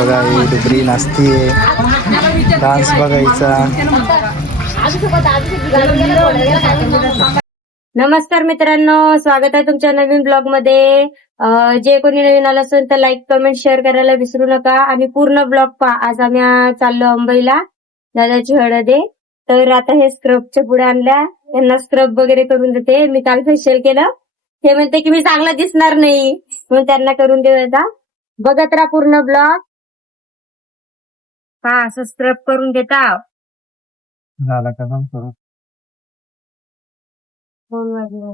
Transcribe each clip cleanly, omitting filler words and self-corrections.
बघा ही डुबरी नाचतीये, डान्स बघायचा. नमस्कार मित्रांनो, स्वागत आहे तुमच्या नवीन ब्लॉग मध्ये. जे कोणी नवीन आलं असेल तर लाईक कमेंट शेअर करायला विसरू नका आणि पूर्ण ब्लॉग पहा. आज आम्ही चाललो अंबईला, दादाची हळद आहे. तर आता हे स्क्रबच्या पुढे आणल्या, यांना स्क्रब वगैरे करून देते. मी काल फेशियल केलं, ते म्हणते की मी चांगला दिसणार नाही म्हणून त्यांना करून देऊया. बघत राहा पूर्ण ब्लॉग. हा असं स्क्रब करून देता. झाला का काम करू? फोन वाजला.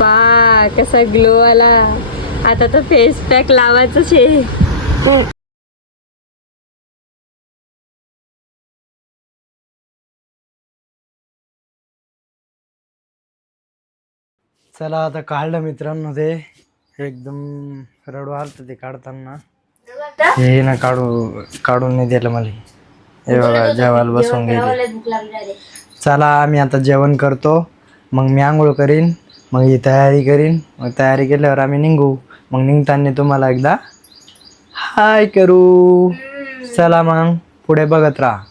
पा कसा ग्लो आला. आता तर फेस पॅक लावायचंच आहे. चला आता काढलं मित्रांनो, ते एकदम रडू आलत ते काढताना. हे ना काढून नाही दिलं मला. हे बघा जेवायला बसून गेले. चला आम्ही आता जेवण करतो, मग मी आंघोळ करीन, मग ही तयारी करीन. मग तयारी केल्यावर आम्ही निघू. मग निघताना तुम्हाला एकदा हाय करू. चला मग पुढे बघत राहा.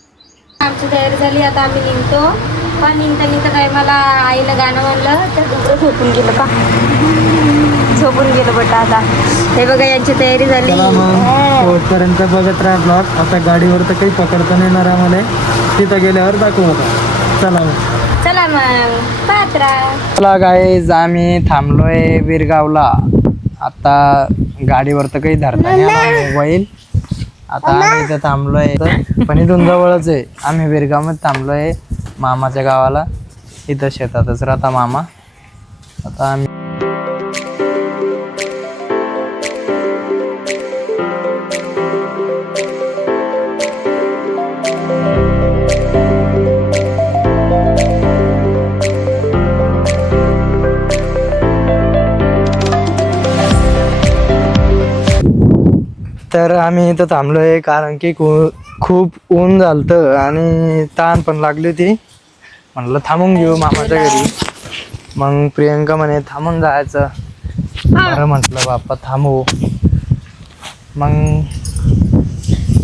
आमची तयारी झाली, आता आम्ही निघतो. पण निघता काय मला आईला गाणं म्हणलं तर डुबरं झोपून गेलं का, झोपून गेलं बट. आता हे बघा यांची तयारी झाली. शेवटपर्यंत बघत राहा ब्लॉग. आता गाडीवर तर काही पकडता नाही येणार आम्हाला, तिथं गेल्यावर दाखवू आता. चला मग पात्रा. चला गाईज, आम्ही थांबलोय विरगावला. आता गाडीवर तर काही धरता नाही आला मोबाईल. आता आम्ही इथं थांबलोय, पण इथून जवळच आहे. आम्ही विरगावमध्ये थांबलोय मामाच्या गावाला. इथं शेतातच राहता मामा. आता आम्ही इथं थांबलोय कारण की खूप ऊन झालतं आणि ताण पण लागली होती. म्हणलं थांबून घेऊ मामाच्या घरी. मग प्रियंका म्हणे थांबून जायचं. बरं म्हटलं बाप्पा थांबू. मग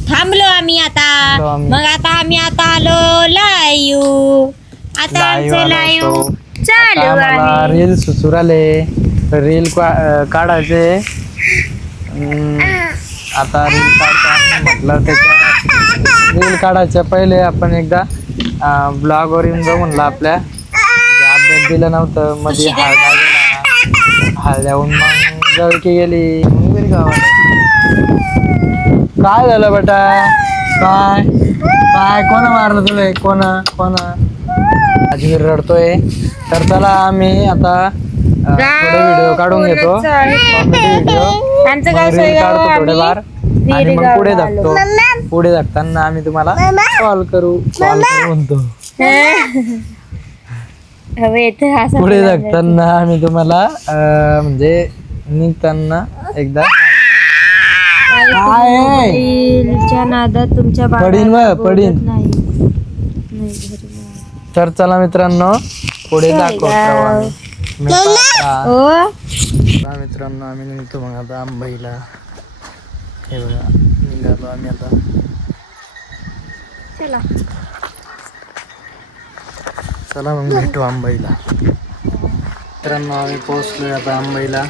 थांबलो आम्ही आता. मग आता आम्ही आता आलो लाईव्ह. आता आमचं लाईव्ह चालू आहे. रील सुचुराले, रील काढायचे. आता रील काढतो म्हटलं. त्याच्या रील काढायच्या पहिले आपण एकदा ब्लॉगवर येऊन जाऊ म्हणलं. आपल्या अपडेट दिलं नव्हतं मध्ये. हळद्याहून मग जळकी गेली. काय झालं बेटा? काय कोणा मारलं तुला? कोणा अजून रडतोय. तर चला आम्ही आता थोडे व्हिडिओ काढून घेतो, व्हिडिओ काढतो थोडेफार आणि मग पुढे धाकताना आम्ही तुम्हाला कॉल करू म्हणतो. पुढे धाकताना आम्ही तुम्हाला म्हणजे निघताना एकदा नादात तुमच्या पडीन. तर चला मित्रांनो पुढे दाखवतो. मित्रांनो आम्ही निघतो मग आता अंबईला. हे बघा निघालो आम्ही आता. चला मग भेटू अंबईला. मित्रांनो आम्ही पोहोचलोय आता अंबईला.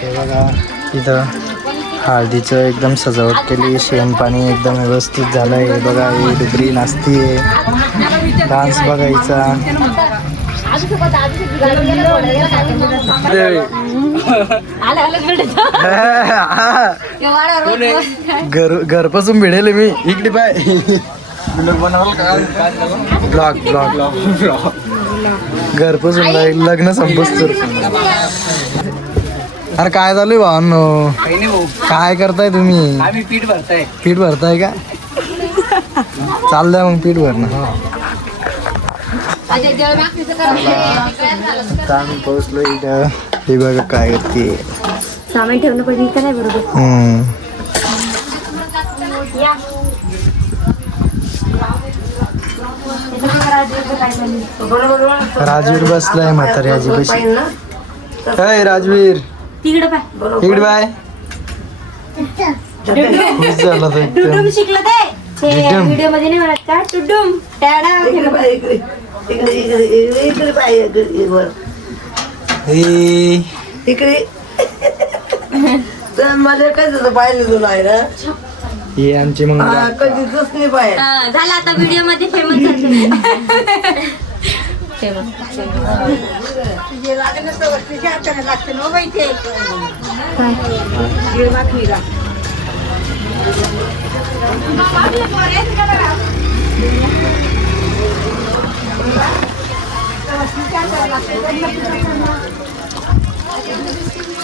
हे बघा इथं हळदीचं एकदम सजावट केली. शेण पाणी एकदम व्यवस्थित झालंय. हे बघा ही डुबरी नाचतीये, डान्स बघायचा. घरपासून भिडेल मी. इकडे पाय ब्लॉग घरपासून लग्न संपस्तूर. अरे काय चालू आहे भावांनो? काय करताय तुम्ही? पीठ भरताय का? चाल द्या मग पीठ भरणं. आम्ही पोहोचलो इथं. हे बघा काय करते. सामान ठेवणं पण इथं नाही बरोबर. या. राजवीर बसलाय म्हातारी आजी कशी. काय राजवीर तिकडे पाय. इकडे बाय. खुश झाला तो एकदम. टुडुम शिकलं ते टुडुम. व्हिडिओ मध्ये नाही म्हणत का टुडुम टॅडा हे इकडे तर मला कधी पाहिलं तुला आहे ना. ही आमची मग कधी दुसरी पाहिजे. झाला आता व्हिडिओ मध्ये फेमस झाले.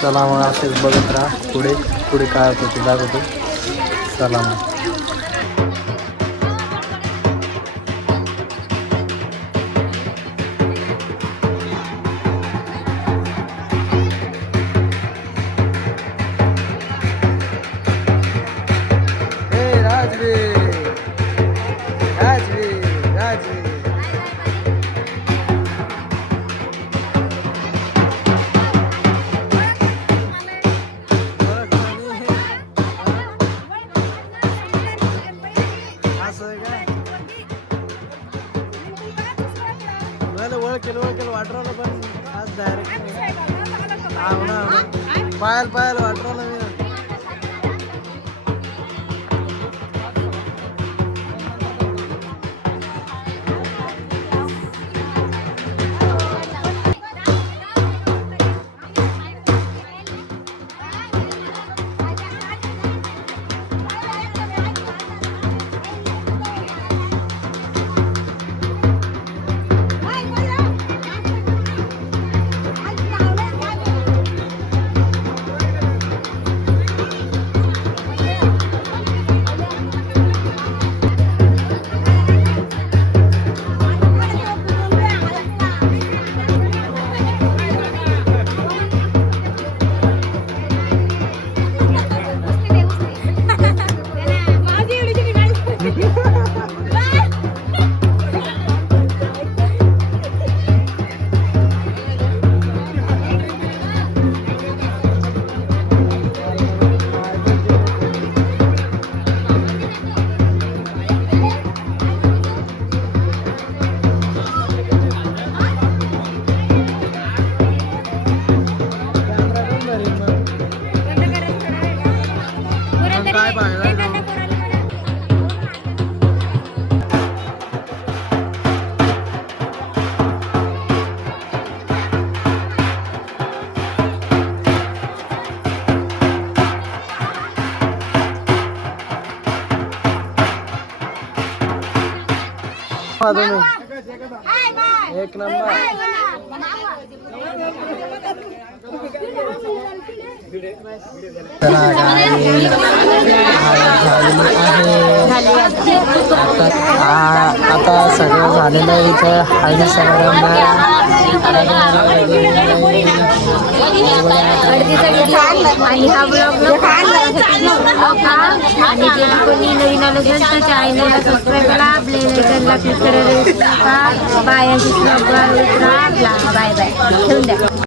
चला मग असेच बघत राहा. पुढे पुढे काय होतं ते दाखवतो. चला मग. ओळखेल वाटराला पण आज डायरेक्ट पायल वाटराला मी. एक नंबर. आता सगळं झालेलं आहे. इथं हळदी समारंभ आणि हा ब्लॉग आणि जे कोणी नवीन आलं असेल तर चॅनलला सबस्क्राईब करा. बेल आयकॉनला क्लिक करायला विसरू नका. बाय. अशीच ब्लॉग बाय बाय ठेवून द्या.